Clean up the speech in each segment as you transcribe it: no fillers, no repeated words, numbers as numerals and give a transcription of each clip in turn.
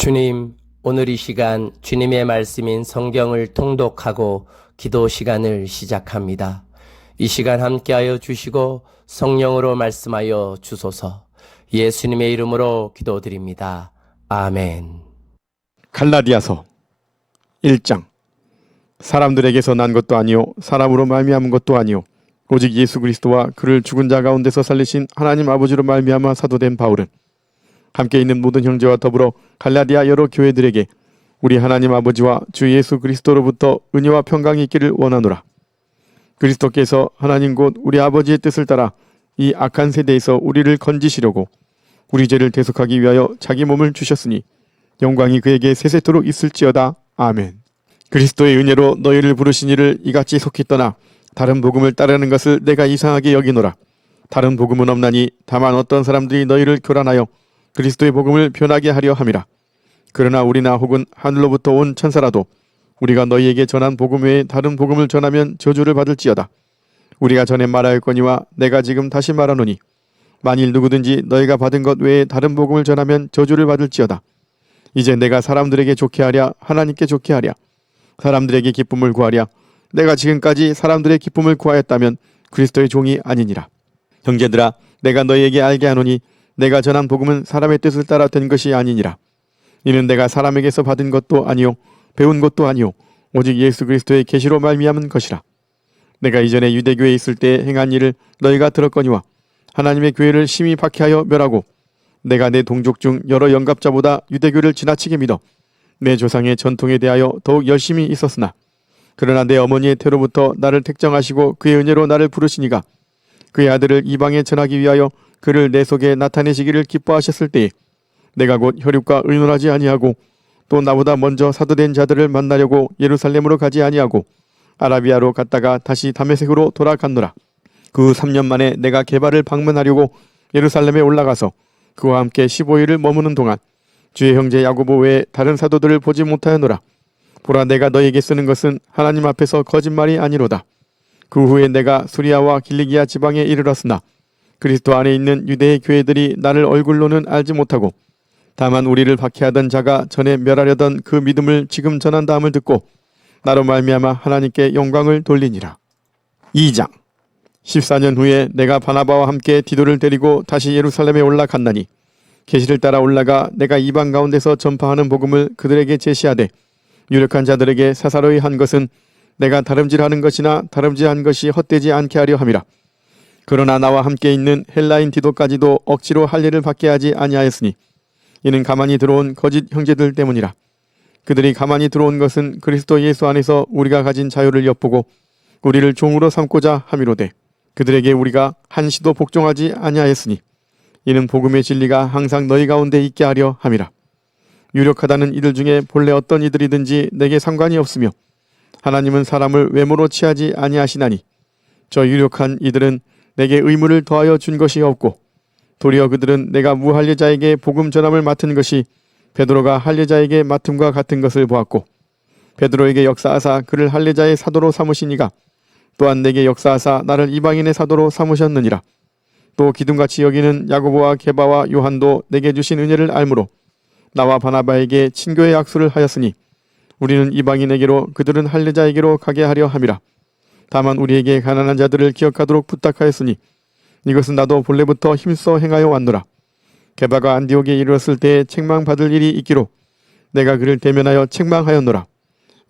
주님, 오늘 이 시간 주님의 말씀인 성경을 통독하고 기도 시간을 시작합니다. 이 시간 함께하여 주시고 성령으로 말씀하여 주소서. 예수님의 이름으로 기도드립니다. 아멘. 갈라디아서 1장. 사람들에게서 난 것도 아니요 사람으로 말미암은 것도 아니요 오직 예수 그리스도와 그를 죽은 자 가운데서 살리신 하나님 아버지로 말미암아 사도된 바울은 함께 있는 모든 형제와 더불어 갈라디아 여러 교회들에게 우리 하나님 아버지와 주 예수 그리스도로부터 은혜와 평강이 있기를 원하노라. 그리스도께서 하나님 곧 우리 아버지의 뜻을 따라 이 악한 세대에서 우리를 건지시려고 우리 죄를 대속하기 위하여 자기 몸을 주셨으니 영광이 그에게 세세토록 있을지어다. 아멘. 그리스도의 은혜로 너희를 부르신 이를 이같이 속히 떠나 다른 복음을 따르는 것을 내가 이상하게 여기노라. 다른 복음은 없나니 다만 어떤 사람들이 너희를 교란하여 그리스도의 복음을 변하게 하려 함이라. 그러나 우리나 혹은 하늘로부터 온 천사라도 우리가 너희에게 전한 복음 외에 다른 복음을 전하면 저주를 받을지어다. 우리가 전에 말하였거니와 내가 지금 다시 말하노니 만일 누구든지 너희가 받은 것 외에 다른 복음을 전하면 저주를 받을지어다. 이제 내가 사람들에게 좋게 하랴 하나님께 좋게 하랴 사람들에게 기쁨을 구하랴 내가 지금까지 사람들의 기쁨을 구하였다면 그리스도의 종이 아니니라. 형제들아, 내가 너희에게 알게 하노니 내가 전한 복음은 사람의 뜻을 따라 된 것이 아니니라. 이는 내가 사람에게서 받은 것도 아니요 배운 것도 아니요 오직 예수 그리스도의 계시로 말미암은 것이라. 내가 이전에 유대교에 있을 때 행한 일을 너희가 들었거니와 하나님의 교회를 심히 박해하여 멸하고 내가 내 동족 중 여러 영갑자보다 유대교를 지나치게 믿어 내 조상의 전통에 대하여 더욱 열심히 있었으나 그러나 내 어머니의 태로부터 나를 택정하시고 그의 은혜로 나를 부르시니가 그의 아들을 이방에 전하기 위하여 그를 내 속에 나타내시기를 기뻐하셨을 때에 내가 곧 혈육과 의논하지 아니하고 또 나보다 먼저 사도된 자들을 만나려고 예루살렘으로 가지 아니하고 아라비아로 갔다가 다시 다메섹으로 돌아갔노라. 그 3년 만에 내가 게바를 방문하려고 예루살렘에 올라가서 그와 함께 15일을 머무는 동안 주의 형제 야고보 외에 다른 사도들을 보지 못하였노라. 보라, 내가 너희에게 쓰는 것은 하나님 앞에서 거짓말이 아니로다. 그 후에 내가 수리아와 길리기아 지방에 이르렀으나 그리스도 안에 있는 유대의 교회들이 나를 얼굴로는 알지 못하고 다만 우리를 박해하던 자가 전에 멸하려던 그 믿음을 지금 전한다함을 듣고 나로 말미암아 하나님께 영광을 돌리니라. 2장. 14년 후에 내가 바나바와 함께 디도를 데리고 다시 예루살렘에 올라갔나니 계시를 따라 올라가 내가 이방 가운데서 전파하는 복음을 그들에게 제시하되 유력한 자들에게 사사로이 한 것은 내가 다름질하는 것이나 다름질한 것이 헛되지 않게 하려 함이라. 그러나 나와 함께 있는 헬라인 디도까지도 억지로 할 일을 받게 하지 아니하였으니 이는 가만히 들어온 거짓 형제들 때문이라. 그들이 가만히 들어온 것은 그리스도 예수 안에서 우리가 가진 자유를 엿보고 우리를 종으로 삼고자 함이로되 그들에게 우리가 한시도 복종하지 아니하였으니 이는 복음의 진리가 항상 너희 가운데 있게 하려 함이라. 유력하다는 이들 중에 본래 어떤 이들이든지 내게 상관이 없으며 하나님은 사람을 외모로 취하지 아니하시나니 저 유력한 이들은 내게 의무를 더하여 준 것이 없고 도리어 그들은 내가 무할례자에게 복음 전함을 맡은 것이 베드로가 할례자에게 맡음과 같은 것을 보았고 베드로에게 역사하사 그를 할례자의 사도로 삼으시니가 또한 내게 역사하사 나를 이방인의 사도로 삼으셨느니라. 또 기둥같이 여기는 야고보와 게바와 요한도 내게 주신 은혜를 알므로 나와 바나바에게 친교의 약수를 하였으니 우리는 이방인에게로 그들은 할례자에게로 가게 하려 함이라. 다만 우리에게 가난한 자들을 기억하도록 부탁하였으니 이것은 나도 본래부터 힘써 행하여 왔노라. 게바가 안디옥에 이르렀을 때에 책망받을 일이 있기로 내가 그를 대면하여 책망하였노라.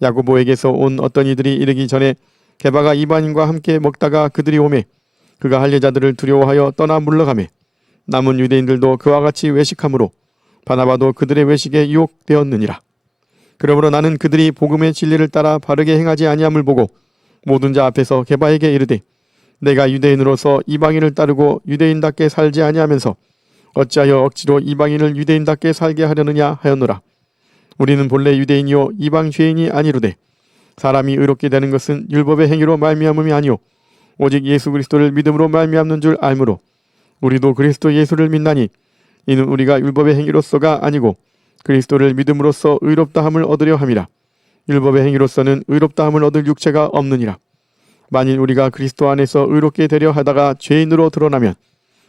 야고보에게서 온 어떤 이들이 이르기 전에 게바가 이방인과 함께 먹다가 그들이 오매 그가 할례자들을 두려워하여 떠나 물러가매 남은 유대인들도 그와 같이 외식하므로 바나바도 그들의 외식에 유혹되었느니라. 그러므로 나는 그들이 복음의 진리를 따라 바르게 행하지 아니함을 보고 모든 자 앞에서 게바에게 이르되 내가 유대인으로서 이방인을 따르고 유대인답게 살지 아니하면서 어찌하여 억지로 이방인을 유대인답게 살게 하려느냐 하였노라. 우리는 본래 유대인이요 이방 죄인이 아니로되 사람이 의롭게 되는 것은 율법의 행위로 말미암음이 아니요 오직 예수 그리스도를 믿음으로 말미암는 줄 알므로 우리도 그리스도 예수를 믿나니 이는 우리가 율법의 행위로서가 아니고 그리스도를 믿음으로써 의롭다함을 얻으려 함이라. 율법의 행위로서는 의롭다함을 얻을 육체가 없느니라. 만일 우리가 그리스도 안에서 의롭게 되려 하다가 죄인으로 드러나면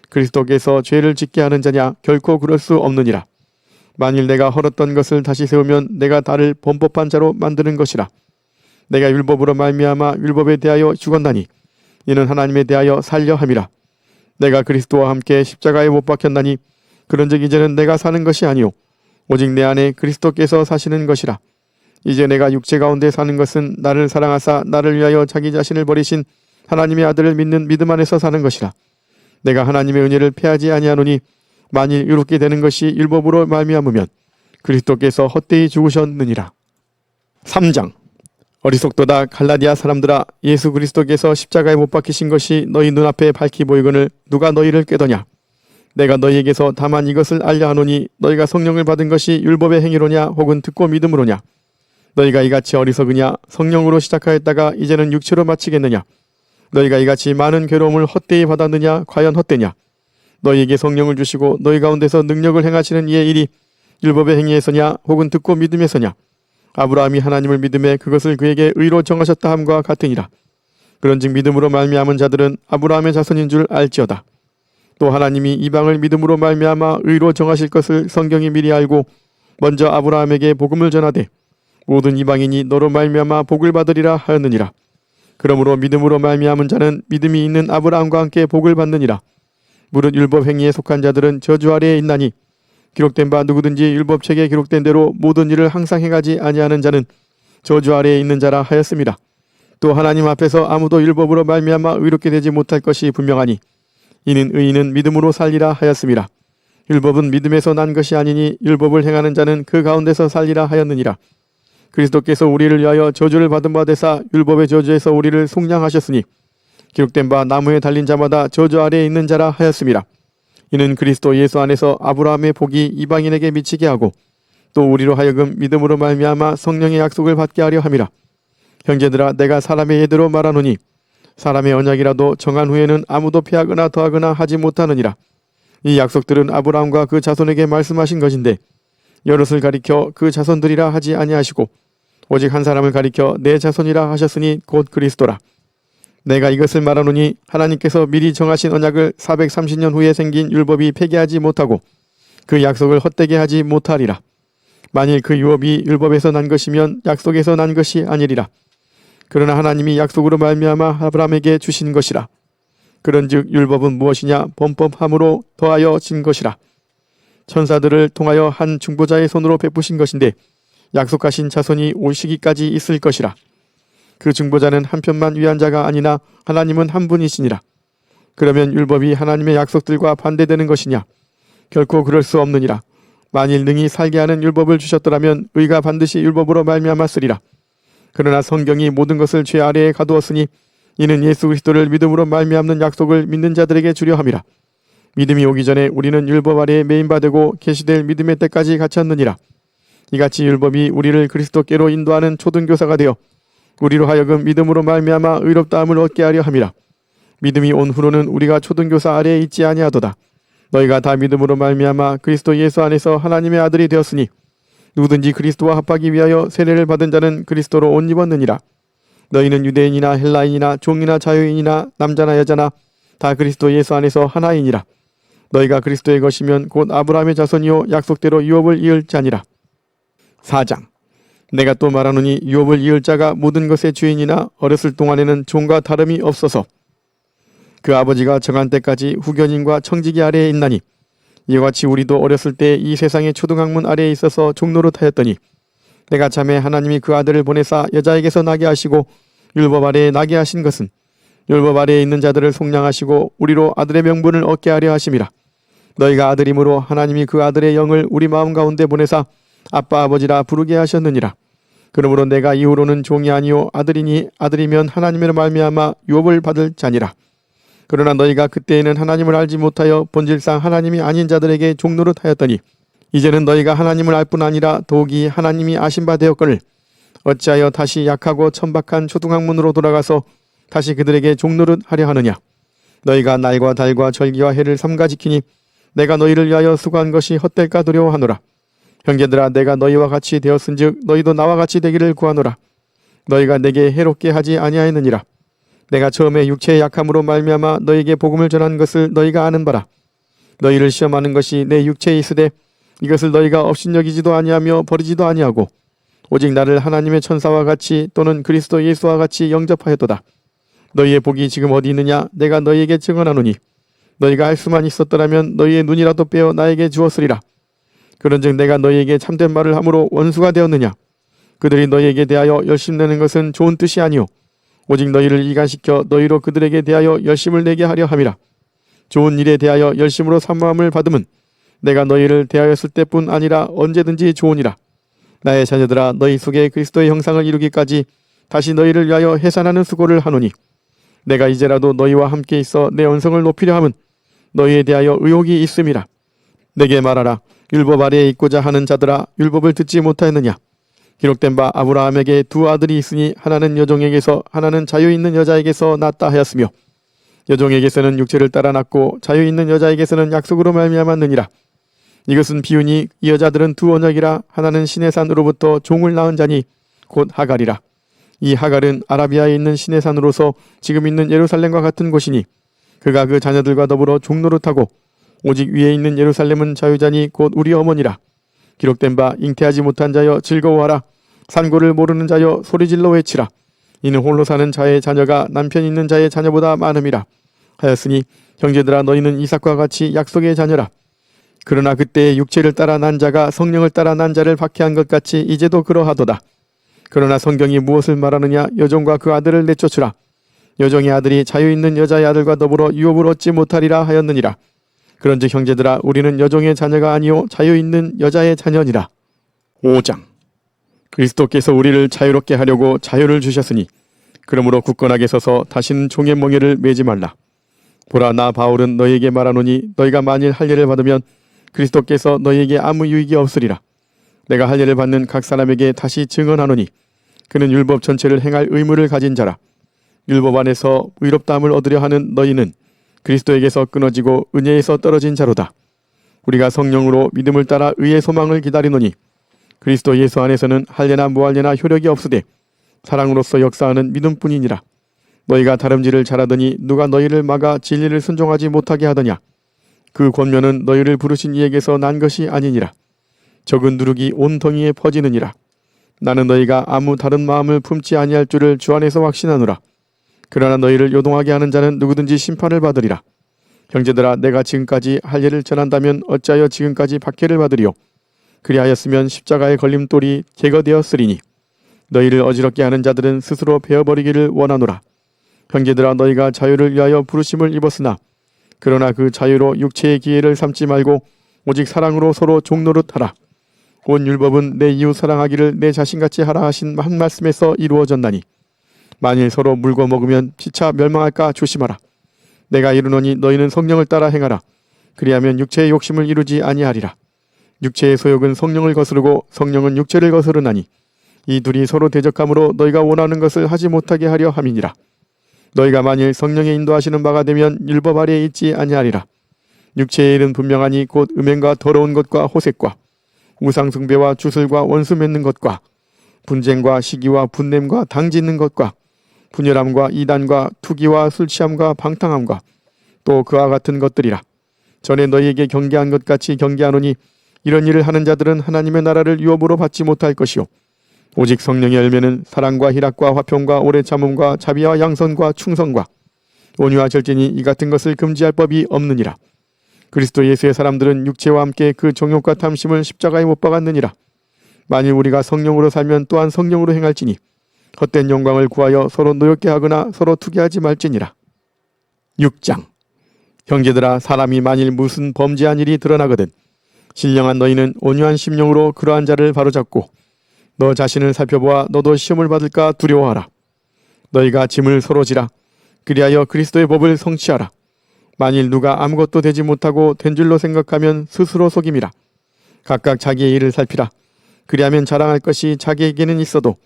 그리스도께서 죄를 짓게 하는 자냐? 결코 그럴 수 없느니라. 만일 내가 헐었던 것을 다시 세우면 내가 달을 범법한 자로 만드는 것이라. 내가 율법으로 말미암아 율법에 대하여 죽었나니 이는 하나님에 대하여 살려 함이라. 내가 그리스도와 함께 십자가에 못 박혔나니 그런즉 이제는 내가 사는 것이 아니요 오직 내 안에 그리스도께서 사시는 것이라. 이제 내가 육체 가운데 사는 것은 나를 사랑하사 나를 위하여 자기 자신을 버리신 하나님의 아들을 믿는 믿음 안에서 사는 것이라. 내가 하나님의 은혜를 패하지 아니하노니 만일 이롭게 되는 것이 율법으로 말미암으면 그리스도께서 헛되이 죽으셨느니라. 3장. 어리석도다 갈라디아 사람들아, 예수 그리스도께서 십자가에 못 박히신 것이 너희 눈앞에 밝히 보이거늘 누가 너희를 꾀더냐. 내가 너희에게서 다만 이것을 알려 하노니 너희가 성령을 받은 것이 율법의 행위로냐 혹은 듣고 믿음으로냐. 너희가 이같이 어리석으냐. 성령으로 시작하였다가 이제는 육체로 마치겠느냐. 너희가 이같이 많은 괴로움을 헛되이 받았느냐. 과연 헛되냐. 너희에게 성령을 주시고 너희 가운데서 능력을 행하시는 이의 일이 율법의 행위에서냐 혹은 듣고 믿음에서냐. 아브라함이 하나님을 믿음에 그것을 그에게 의로 정하셨다 함과 같으니라. 그런즉 믿음으로 말미암은 자들은 아브라함의 자손인 줄 알지어다. 또 하나님이 이방을 믿음으로 말미암아 의로 정하실 것을 성경이 미리 알고 먼저 아브라함에게 복음을 전하되 모든 이방인이 너로 말미암아 복을 받으리라 하였느니라. 그러므로 믿음으로 말미암은 자는 믿음이 있는 아브라함과 함께 복을 받느니라. 무릇 율법 행위에 속한 자들은 저주 아래에 있나니 기록된 바 누구든지 율법책에 기록된 대로 모든 일을 항상 행하지 아니하는 자는 저주 아래에 있는 자라 하였습니다. 또 하나님 앞에서 아무도 율법으로 말미암아 의롭게 되지 못할 것이 분명하니 이는 의인은 믿음으로 살리라 하였습니다. 율법은 믿음에서 난 것이 아니니 율법을 행하는 자는 그 가운데서 살리라 하였느니라. 그리스도께서 우리를 위하여 저주를 받은 바 되사 율법의 저주에서 우리를 속량하셨으니 기록된 바 나무에 달린 자마다 저주 아래에 있는 자라 하였습니다. 이는 그리스도 예수 안에서 아브라함의 복이 이방인에게 미치게 하고 또 우리로 하여금 믿음으로 말미암아 성령의 약속을 받게 하려 함이라. 형제들아, 내가 사람의 예대로 말하노니 사람의 언약이라도 정한 후에는 아무도 폐하거나 더하거나 하지 못하느니라. 이 약속들은 아브라함과 그 자손에게 말씀하신 것인데 여럿을 가리켜 그 자손들이라 하지 아니하시고 오직 한 사람을 가리켜 내 자손이라 하셨으니 곧 그리스도라. 내가 이것을 말하노니 하나님께서 미리 정하신 언약을 430년 후에 생긴 율법이 폐기하지 못하고 그 약속을 헛되게 하지 못하리라. 만일 그 유업이 율법에서 난 것이면 약속에서 난 것이 아니리라. 그러나 하나님이 약속으로 말미암아 아브라함에게 주신 것이라. 그런즉 율법은 무엇이냐. 범법함으로 더하여 진 것이라. 천사들을 통하여 한 중보자의 손으로 베푸신 것인데 약속하신 자손이 올 시기까지 있을 것이라. 그 중보자는 한편만 위한 자가 아니나 하나님은 한 분이시니라. 그러면 율법이 하나님의 약속들과 반대되는 것이냐. 결코 그럴 수 없느니라. 만일 능히 살게 하는 율법을 주셨더라면 의가 반드시 율법으로 말미암았으리라. 그러나 성경이 모든 것을 죄 아래에 가두었으니 이는 예수 그리스도를 믿음으로 말미암는 약속을 믿는 자들에게 주려 함이라. 믿음이 오기 전에 우리는 율법 아래에 매인바되고 계시될 믿음의 때까지 갇혔느니라. 이같이 율법이 우리를 그리스도께로 인도하는 초등교사가 되어 우리로 하여금 믿음으로 말미암아 의롭다함을 얻게 하려 함이라. 믿음이 온 후로는 우리가 초등교사 아래에 있지 아니하도다. 너희가 다 믿음으로 말미암아 그리스도 예수 안에서 하나님의 아들이 되었으니 누구든지 그리스도와 합하기 위하여 세례를 받은 자는 그리스도로 옷 입었느니라. 너희는 유대인이나 헬라인이나 종이나 자유인이나 남자나 여자나 다 그리스도 예수 안에서 하나이니라. 너희가 그리스도의 것이면 곧 아브라함의 자손이요 약속대로 유업을 이을 자니라. 4장. 내가 또 말하노니 유업을 이을 자가 모든 것의 주인이나 어렸을 동안에는 종과 다름이 없어서 그 아버지가 정한 때까지 후견인과 청지기 아래에 있나니 이와 같이 우리도 어렸을 때 이 세상의 초등학문 아래에 있어서 종노릇하였더니 내가 자매 하나님이 그 아들을 보내사 여자에게서 나게 하시고 율법 아래에 나게 하신 것은 율법 아래에 있는 자들을 속량하시고 우리로 아들의 명분을 얻게 하려 하심이라. 너희가 아들이므로 하나님이 그 아들의 영을 우리 마음 가운데 보내사 아빠 아버지라 부르게 하셨느니라. 그러므로 내가 이후로는 종이 아니요 아들이니 아들이면 하나님으로 말미암아 유업을 받을 자니라. 그러나 너희가 그때에는 하나님을 알지 못하여 본질상 하나님이 아닌 자들에게 종노릇하였더니 이제는 너희가 하나님을 알 뿐 아니라 더욱이 하나님이 아신 바 되었거늘 어찌하여 다시 약하고 천박한 초등학문으로 돌아가서 다시 그들에게 종노릇하려 하느냐. 너희가 날과 달과 절기와 해를 삼가 지키니 내가 너희를 위하여 수고한 것이 헛될까 두려워하노라. 형제들아, 내가 너희와 같이 되었은즉 너희도 나와 같이 되기를 구하노라. 너희가 내게 해롭게 하지 아니하였느니라. 내가 처음에 육체의 약함으로 말미암아 너희에게 복음을 전한 것을 너희가 아는 바라. 너희를 시험하는 것이 내 육체에 있으되 이것을 너희가 업신여기지도 아니하며 버리지도 아니하고 오직 나를 하나님의 천사와 같이 또는 그리스도 예수와 같이 영접하였도다. 너희의 복이 지금 어디 있느냐? 내가 너희에게 증언하노니 너희가 할 수만 있었더라면 너희의 눈이라도 빼어 나에게 주었으리라. 그런즉 내가 너희에게 참된 말을 함으로 원수가 되었느냐? 그들이 너희에게 대하여 열심내는 것은 좋은 뜻이 아니오 오직 너희를 이간시켜 너희로 그들에게 대하여 열심을 내게 하려 함이라. 좋은 일에 대하여 열심으로 산모함을 받음은 내가 너희를 대하였을 때뿐 아니라 언제든지 좋으니라. 나의 자녀들아, 너희 속에 그리스도의 형상을 이루기까지 다시 너희를 위하여 해산하는 수고를 하노니 내가 이제라도 너희와 함께 있어 내 언성을 높이려 함은 너희에 대하여 의혹이 있음이라. 내게 말하라. 율법 아래에 있고자 하는 자들아, 율법을 듣지 못하였느냐? 기록된 바 아브라함에게 두 아들이 있으니 하나는 여종에게서 하나는 자유 있는 여자에게서 낳았다 하였으며 여종에게서는 육체를 따라 낳고 자유 있는 여자에게서는 약속으로 말미암았느니라. 이것은 비유니 이 여자들은 두 언약이라. 하나는 시내 산으로부터 종을 낳은 자니 곧 하갈이라. 이 하갈은 아라비아에 있는 시내 산으로서 지금 있는 예루살렘과 같은 곳이니 그가 그 자녀들과 더불어 종노릇하고 오직 위에 있는 예루살렘은 자유자니 곧 우리 어머니라. 기록된 바 잉태하지 못한 자여 즐거워하라. 산고를 모르는 자여 소리질러 외치라. 이는 홀로 사는 자의 자녀가 남편 있는 자의 자녀보다 많음이라 하였으니 형제들아, 너희는 이삭과 같이 약속의 자녀라. 그러나 그때의 육체를 따라 난 자가 성령을 따라 난 자를 박해한 것 같이 이제도 그러하도다. 그러나 성경이 무엇을 말하느냐? 여종과 그 아들을 내쫓으라. 여종의 아들이 자유 있는 여자의 아들과 더불어 유업을 얻지 못하리라 하였느니라. 그런즉 형제들아, 우리는 여종의 자녀가 아니요 자유 있는 여자의 자녀니라. 5장. 그리스도께서 우리를 자유롭게 하려고 자유를 주셨으니 그러므로 굳건하게 서서 다시는 종의 멍에를 매지 말라. 보라, 나 바울은 너희에게 말하노니 너희가 만일 할례를 받으면 그리스도께서 너희에게 아무 유익이 없으리라. 내가 할례를 받는 각 사람에게 다시 증언하노니 그는 율법 전체를 행할 의무를 가진 자라. 율법 안에서 의롭다함을 얻으려 하는 너희는 그리스도에게서 끊어지고 은혜에서 떨어진 자로다. 우리가 성령으로 믿음을 따라 의의 소망을 기다리노니 그리스도 예수 안에서는 할례나 무할례나 효력이 없으되 사랑으로서 역사하는 믿음뿐이니라. 너희가 다름질을 잘하더니 누가 너희를 막아 진리를 순종하지 못하게 하더냐? 그 권면은 너희를 부르신 이에게서 난 것이 아니니라. 적은 누룩이 온 덩이에 퍼지느니라. 나는 너희가 아무 다른 마음을 품지 아니할 줄을 주 안에서 확신하노라. 그러나 너희를 요동하게 하는 자는 누구든지 심판을 받으리라. 형제들아, 내가 지금까지 할례를 전한다면 어찌하여 지금까지 박해를 받으리요? 그리하였으면 십자가의 걸림돌이 제거되었으리니 너희를 어지럽게 하는 자들은 스스로 베어버리기를 원하노라. 형제들아, 너희가 자유를 위하여 부르심을 입었으나 그러나 그 자유로 육체의 기회를 삼지 말고 오직 사랑으로 서로 종노릇하라. 온 율법은 내 이웃 사랑하기를 내 자신같이 하라 하신 한 말씀에서 이루어졌나니 만일 서로 물고 먹으면 피차 멸망할까 조심하라. 내가 이르노니 너희는 성령을 따라 행하라. 그리하면 육체의 욕심을 이루지 아니하리라. 육체의 소욕은 성령을 거스르고 성령은 육체를 거스르나니 이 둘이 서로 대적함으로 너희가 원하는 것을 하지 못하게 하려 함이니라. 너희가 만일 성령의 인도하시는 바가 되면 율법 아래에 있지 아니하리라. 육체의 일은 분명하니 곧 음행과 더러운 것과 호색과 우상숭배와 주술과 원수 맺는 것과 분쟁과 시기와 분냄과 당짓는 것과 분열함과 이단과 투기와 술취함과 방탕함과 또 그와 같은 것들이라. 전에 너희에게 경계한 것 같이 경계하노니 이런 일을 하는 자들은 하나님의 나라를 유업으로 받지 못할 것이요 오직 성령의 열매는 사랑과 희락과 화평과 오래 참음과 자비와 양선과 충성과 온유와 절제니 이 같은 것을 금지할 법이 없느니라. 그리스도 예수의 사람들은 육체와 함께 그 정욕과 탐심을 십자가에 못 박았느니라. 만일 우리가 성령으로 살면 또한 성령으로 행할지니 헛된 영광을 구하여 서로 노엽게 하거나 서로 투기하지 말지니라. 6장. 형제들아, 사람이 만일 무슨 범죄한 일이 드러나거든 신령한 너희는 온유한 심령으로 그러한 자를 바로잡고 너 자신을 살펴보아 너도 시험을 받을까 두려워하라. 너희가 짐을 서로 지라. 그리하여 그리스도의 법을 성취하라. 만일 누가 아무것도 되지 못하고 된 줄로 생각하면 스스로 속임이라. 각각 자기의 일을 살피라. 그리하면 자랑할 것이 자기에게는 있어도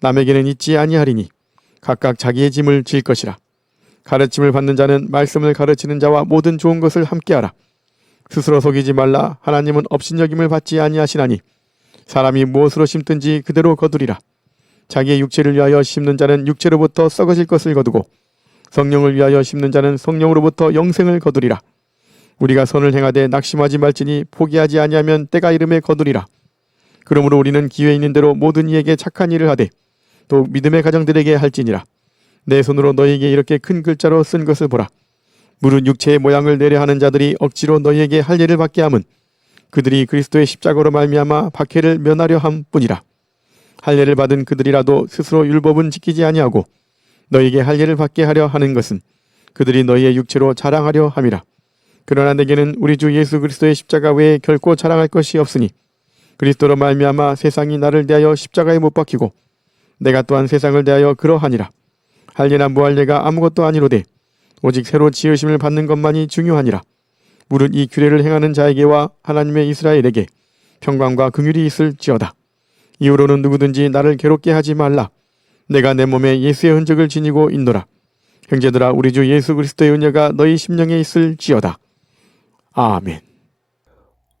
남에게는 있지 아니하리니 각각 자기의 짐을 질 것이라. 가르침을 받는 자는 말씀을 가르치는 자와 모든 좋은 것을 함께하라. 스스로 속이지 말라. 하나님은 업신여김을 받지 아니하시나니 사람이 무엇으로 심든지 그대로 거두리라. 자기의 육체를 위하여 심는 자는 육체로부터 썩어질 것을 거두고 성령을 위하여 심는 자는 성령으로부터 영생을 거두리라. 우리가 선을 행하되 낙심하지 말지니 포기하지 아니하면 때가 이름에 거두리라. 그러므로 우리는 기회 있는 대로 모든 이에게 착한 일을 하되 또 믿음의 가정들에게 할지니라. 내 손으로 너희에게 이렇게 큰 글자로 쓴 것을 보라. 무릇 육체의 모양을 내려 하는 자들이 억지로 너희에게 할 일을 받게 함은 그들이 그리스도의 십자가로 말미암아 박해를 면하려 함뿐이라. 할례를 받은 그들이라도 스스로 율법은 지키지 아니하고 너희에게 할례를 받게 하려 하는 것은 그들이 너희의 육체로 자랑하려 함이라. 그러나 내게는 우리 주 예수 그리스도의 십자가 외에 결코 자랑할 것이 없으니 그리스도로 말미암아 세상이 나를 대하여 십자가에 못 박히고 내가 또한 세상을 대하여 그러하니라. 할례나 무할례가 아무것도 아니로되 오직 새로 지으심을 받는 것만이 중요하니라. 무릇 이 규례를 행하는 자에게와 하나님의 이스라엘에게 평강과 긍휼이 있을지어다. 이후로는 누구든지 나를 괴롭게 하지 말라. 내가 내 몸에 예수의 흔적을 지니고 있노라. 형제들아, 우리 주 예수 그리스도의 은혜가 너희 심령에 있을지어다. 아멘.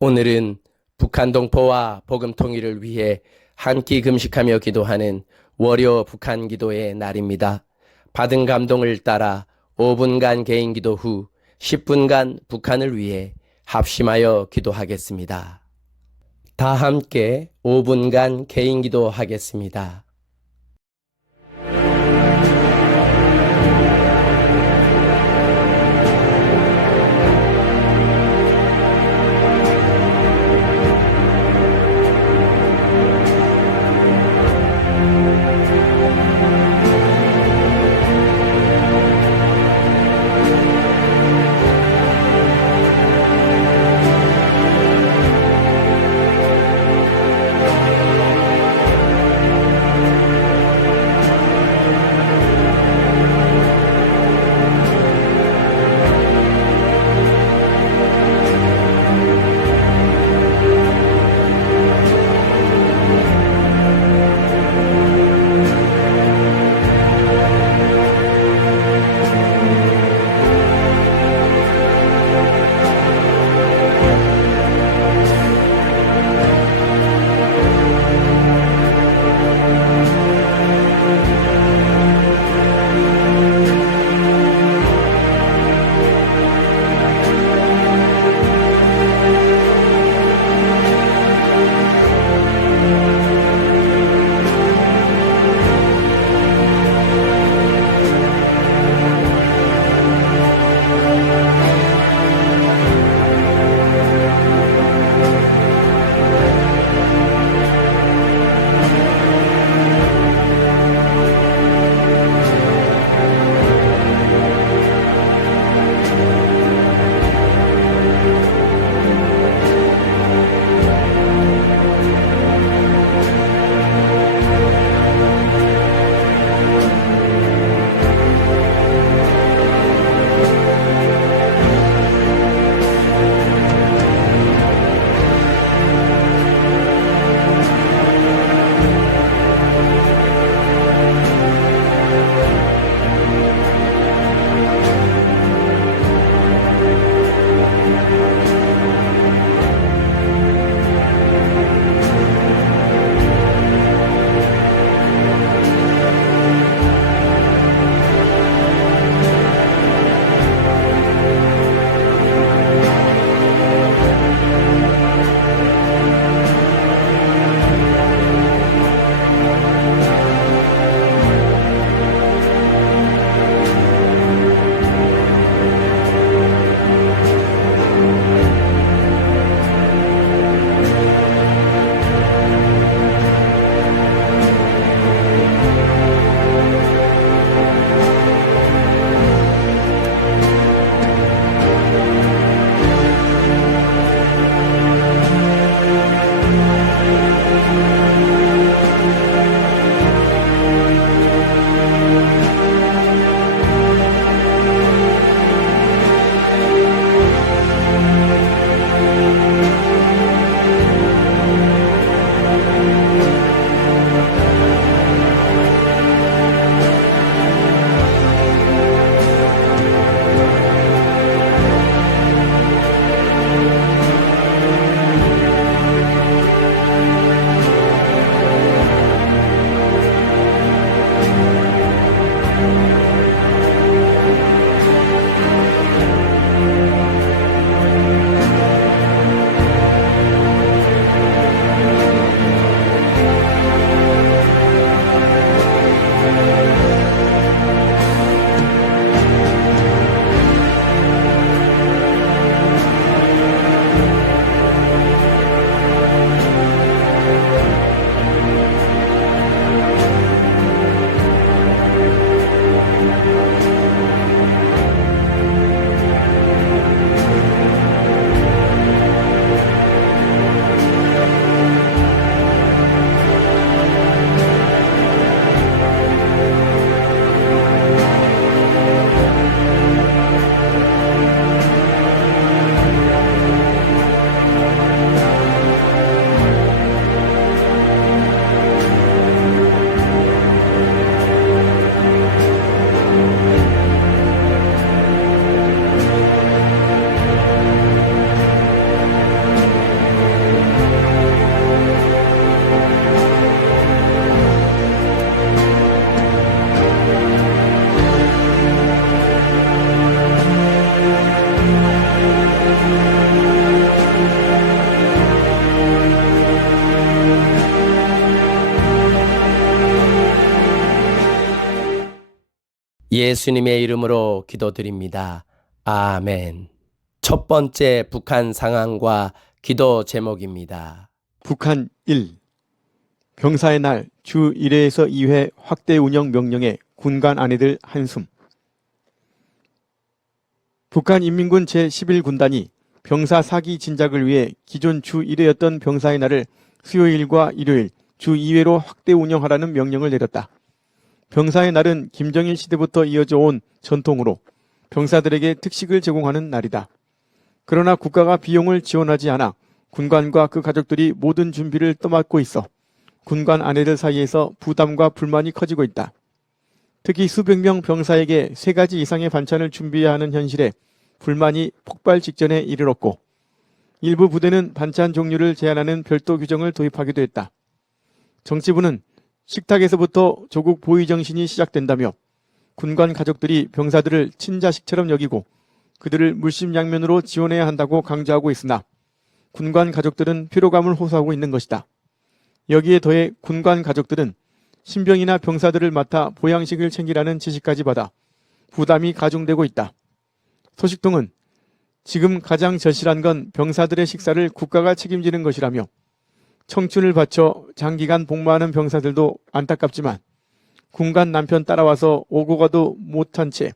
오늘은 북한 동포와 복음 통일을 위해 한 끼 금식하며 기도하는 월요 북한 기도의 날입니다. 받은 감동을 따라 5분간 개인 기도 후 10분간 북한을 위해 합심하여 기도하겠습니다. 다 함께 5분간 개인 기도하겠습니다. 예수님의 이름으로 기도드립니다. 아멘. 첫 번째 북한 상황과 기도 제목입니다. 북한 1. 병사의 날 주 1회에서 2회 확대 운영 명령에 군관 아내들 한숨. 북한 인민군 제11군단이 병사 사기 진작을 위해 기존 주 1회였던 병사의 날을 수요일과 일요일 주 2회로 확대 운영하라는 명령을 내렸다. 병사의 날은 김정일 시대부터 이어져 온 전통으로 병사들에게 특식을 제공하는 날이다. 그러나 국가가 비용을 지원하지 않아 군관과 그 가족들이 모든 준비를 떠맡고 있어 군관 아내들 사이에서 부담과 불만이 커지고 있다. 특히 수백 명 병사에게 3가지 이상의 반찬을 준비해야 하는 현실에 불만이 폭발 직전에 이르렀고 일부 부대는 반찬 종류를 제한하는 별도 규정을 도입하기도 했다. 정치부는 식탁에서부터 조국 보위 정신이 시작된다며 군관 가족들이 병사들을 친자식처럼 여기고 그들을 물심양면으로 지원해야 한다고 강조하고 있으나 군관 가족들은 피로감을 호소하고 있는 것이다. 여기에 더해 군관 가족들은 신병이나 병사들을 맡아 보양식을 챙기라는 지시까지 받아 부담이 가중되고 있다. 소식통은 지금 가장 절실한 건 병사들의 식사를 국가가 책임지는 것이라며 청춘을 바쳐 장기간 복무하는 병사들도 안타깝지만 군관 남편 따라와서 오고 가도 못한 채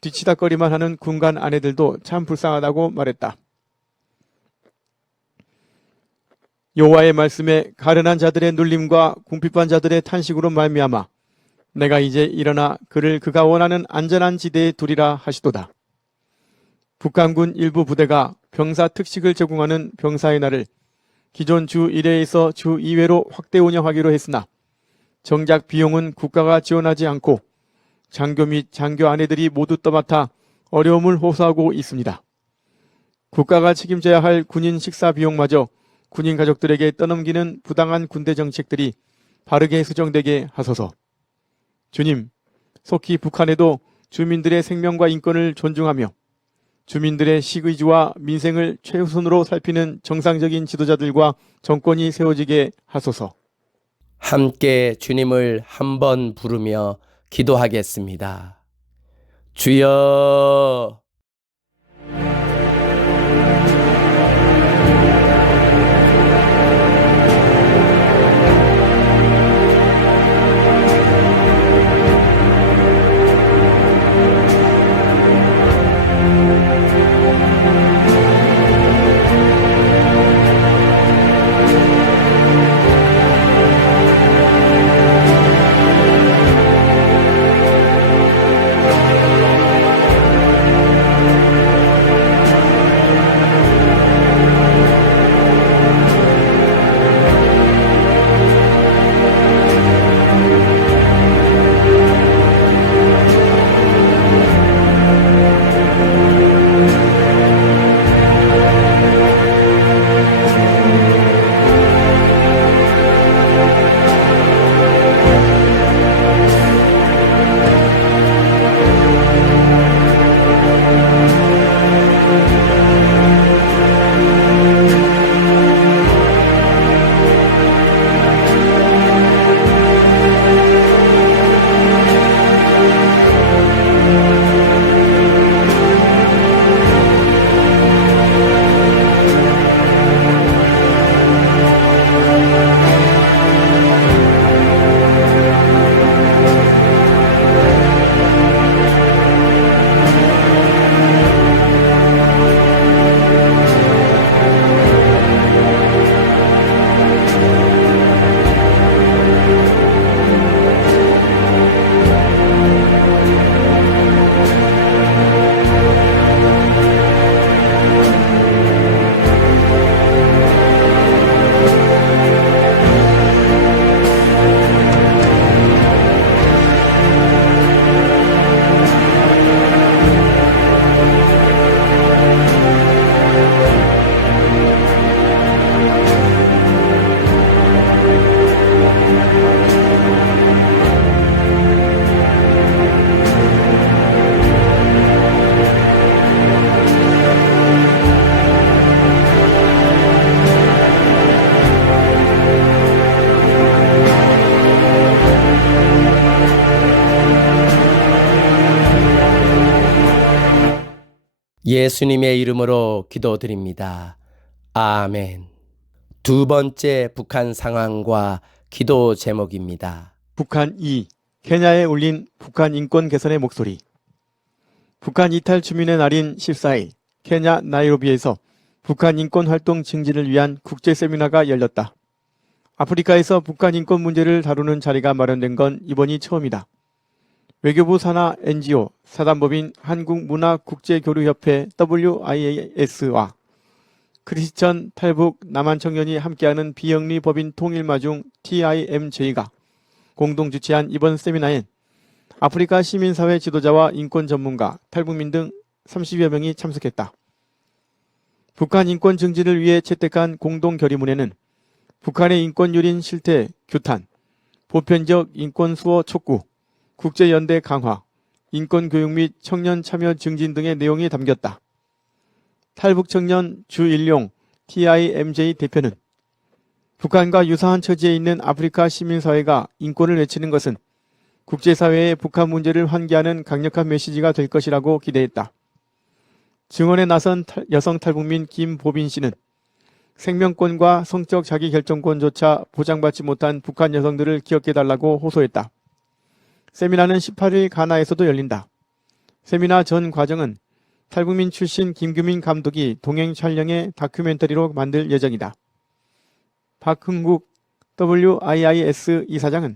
뒤치다거리만 하는 군관 아내들도 참 불쌍하다고 말했다. 여호와의 말씀에 가련한 자들의 눌림과 궁핍한 자들의 탄식으로 말미암아 내가 이제 일어나 그를 그가 원하는 안전한 지대에 두리라 하시도다. 북한군 일부 부대가 병사 특식을 제공하는 병사의 날을 기존 주 1회에서 주 2회로 확대 운영하기로 했으나 정작 비용은 국가가 지원하지 않고 장교 및 장교 아내들이 모두 떠맡아 어려움을 호소하고 있습니다. 국가가 책임져야 할 군인 식사 비용마저 군인 가족들에게 떠넘기는 부당한 군대 정책들이 바르게 수정되게 하소서. 주님, 속히 북한에도 주민들의 생명과 인권을 존중하며 주민들의 식의지와 민생을 최우선으로 살피는 정상적인 지도자들과 정권이 세워지게 하소서. 함께 주님을 한번 부르며 기도하겠습니다. 주여! 예수님의 이름으로 기도드립니다. 아멘. 두 번째 북한 상황과 기도 제목입니다. 북한 2. 케냐에 울린 북한 인권 개선의 목소리. 북한 이탈 주민의 날인 14일 케냐 나이로비에서 북한 인권 활동 증진을 위한 국제 세미나가 열렸다. 아프리카에서 북한 인권 문제를 다루는 자리가 마련된 건 이번이 처음이다. 외교부 산하 NGO 사단법인 한국문화국제교류협회 WIAS와 크리스천 탈북 남한 청년이 함께하는 비영리 법인 통일마중 TIMJ가 공동 주최한 이번 세미나엔 아프리카 시민사회 지도자와 인권 전문가, 탈북민 등 30여 명이 참석했다. 북한 인권 증진을 위해 채택한 공동 결의문에는 북한의 인권 유린 실태 규탄, 보편적 인권 수호 촉구, 국제연대 강화, 인권 교육 및 청년 참여 증진 등의 내용이 담겼다. 탈북 청년 주일용 TIMJ 대표는 북한과 유사한 처지에 있는 아프리카 시민사회가 인권을 외치는 것은 국제사회에 북한 문제를 환기하는 강력한 메시지가 될 것이라고 기대했다. 증언에 나선 여성 탈북민 김보빈 씨는 생명권과 성적 자기결정권조차 보장받지 못한 북한 여성들을 기억해달라고 호소했다. 세미나는 18일 가나에서도 열린다. 세미나 전 과정은 탈북민 출신 김규민 감독이 동행 촬영의 다큐멘터리로 만들 예정이다. 박흥국 WIIS 이사장은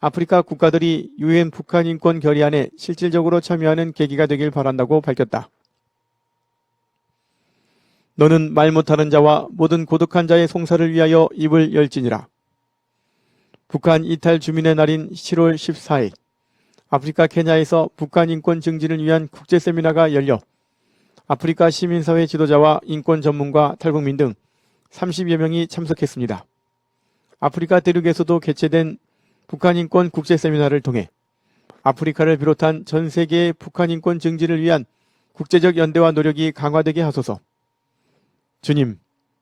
아프리카 국가들이 UN 북한 인권 결의안에 실질적으로 참여하는 계기가 되길 바란다고 밝혔다. 너는 말 못하는 자와 모든 고독한 자의 송사를 위하여 입을 열지니라. 북한 이탈 주민의 날인 7월 14일 아프리카 케냐에서 북한 인권 증진을 위한 국제 세미나가 열려 아프리카 시민사회 지도자와 인권 전문가, 탈북민 등 30여 명이 참석했습니다. 아프리카 대륙에서도 개최된 북한 인권 국제 세미나를 통해 아프리카를 비롯한 전 세계의 북한 인권 증진을 위한 국제적 연대와 노력이 강화되게 하소서. 주님,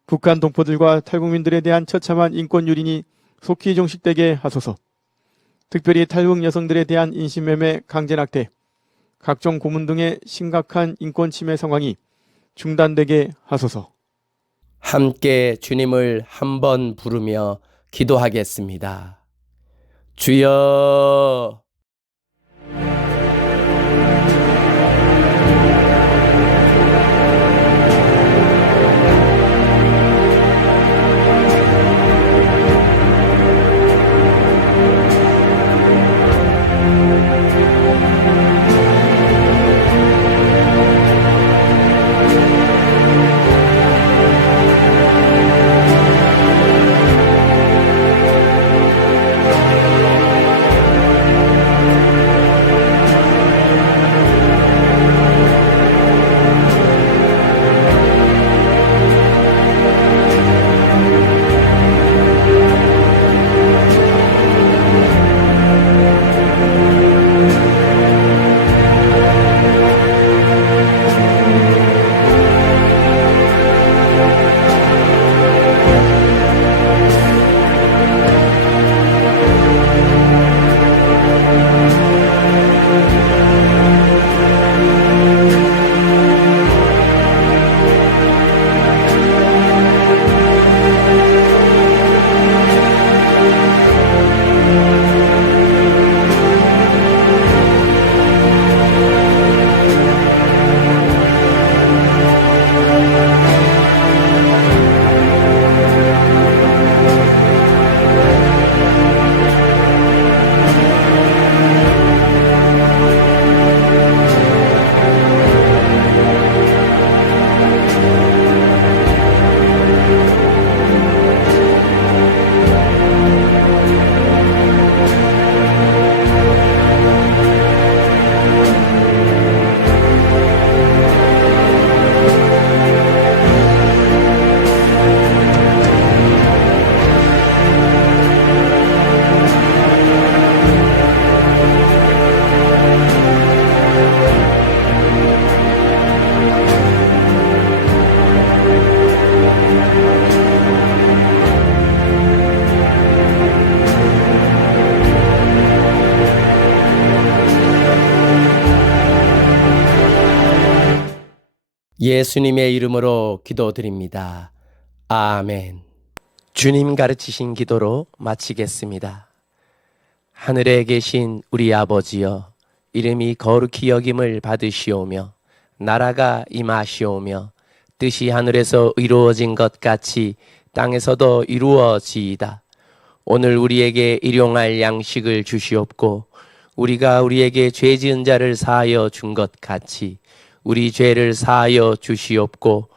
북한 동포들과 탈북민들에 대한 처참한 인권 유린이 속히 종식되게 하소서. 특별히 탈북 여성들에 대한 인신매매, 강제낙태, 각종 고문 등의 심각한 인권 침해 상황이 중단되게 하소서. 함께 주님을 한번 부르며 기도하겠습니다. 주여! 예수님의 이름으로 기도드립니다. 아멘. 주님 가르치신 기도로 마치겠습니다. 하늘에 계신 우리 아버지여, 이름이 거룩히 여김을 받으시오며 나라가 임하시오며 뜻이 하늘에서 이루어진 것 같이 땅에서도 이루어지이다. 오늘 우리에게 일용할 양식을 주시옵고 우리가 우리에게 죄 지은 자를 사하여 준 것 같이 우리 죄를 사하여 주시옵고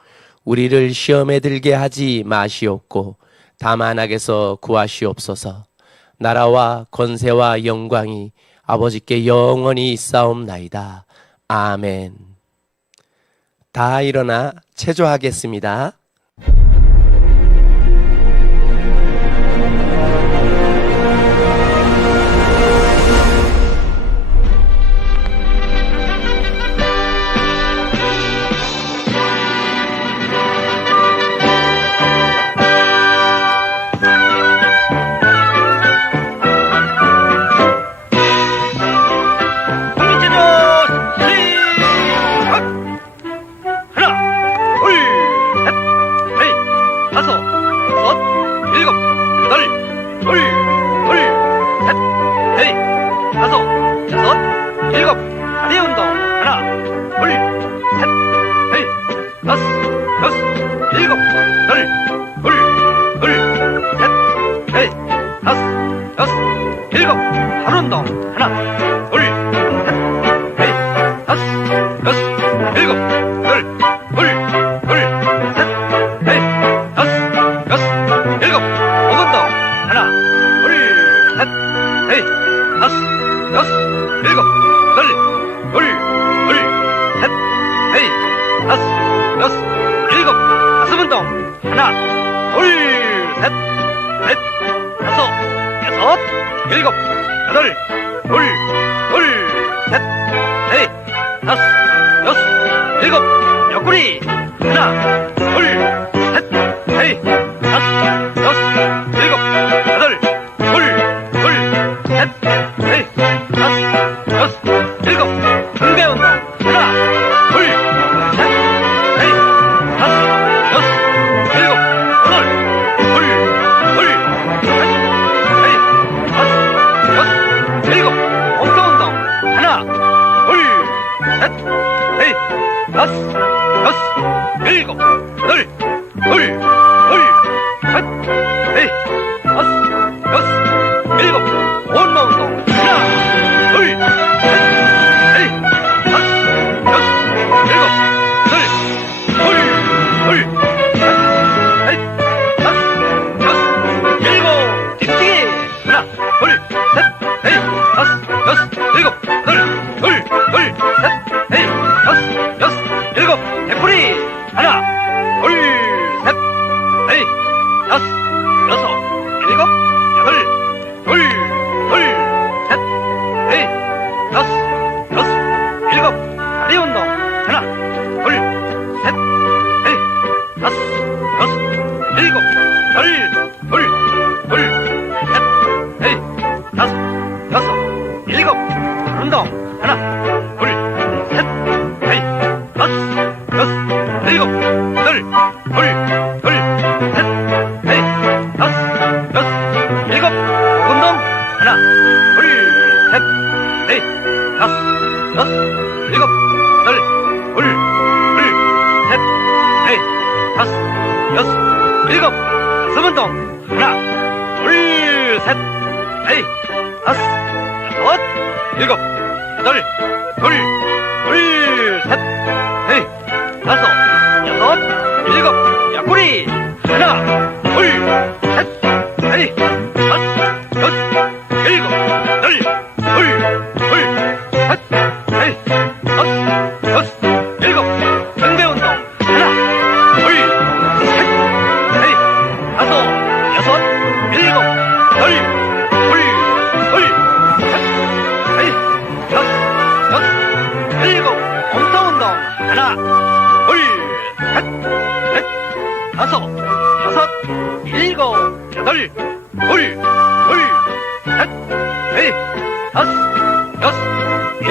우리를 시험에 들게 하지 마시옵고 다만 악에서 구하시옵소서. 나라와 권세와 영광이 아버지께 영원히 있사옵나이다. 아멘. 다 일어나 체조하겠습니다.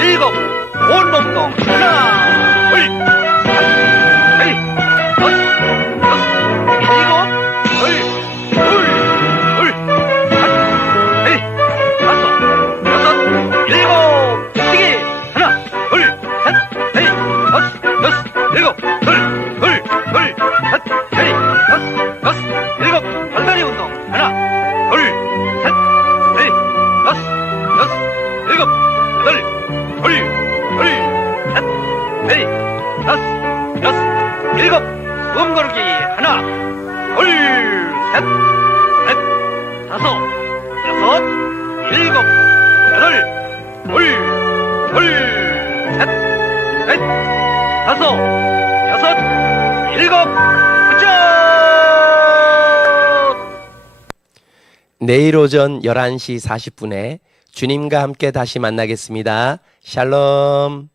일곱, 온몸동 하나, 둘, 셋, 셋, 넷, 다섯, 여섯, 일곱, 굿샷! 내일 오전 11시 40분에 주님과 함께 다시 만나겠습니다. 샬롬.